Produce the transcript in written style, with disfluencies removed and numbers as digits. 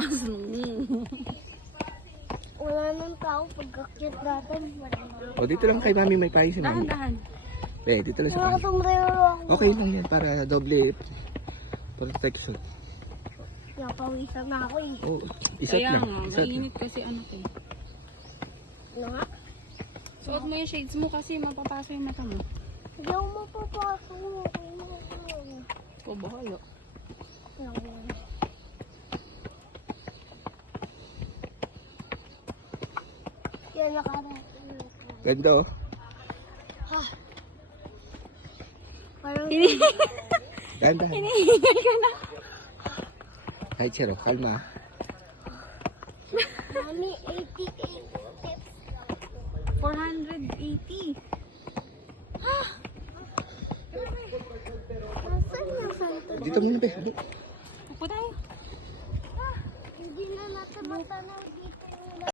taas mo. Wala nang tao pagkakit natin. O, dito lang kay mami may payo si mami. Dahan-dahan. Dito lang sa Wala mami. sombrero ako. Okay lang yan para doble protection. Napawisan na ako eh. Oh, isat Kaya na. nga, Isat na. mainit kasi anak eh. Ano nga? Suot mo yung shades mo kasi mapapasok yung mata mo. Hindi ako mapapasok. O, bahala. Yan nakarating. Ganda oh. Parang Ganda. Hinihingal ka na. Ay, Chero, kalma. Mami, 88 steps. 480. Nasaan yung santo? Dito muna, be. Upo tayo. Hindi na natin matanaw dito.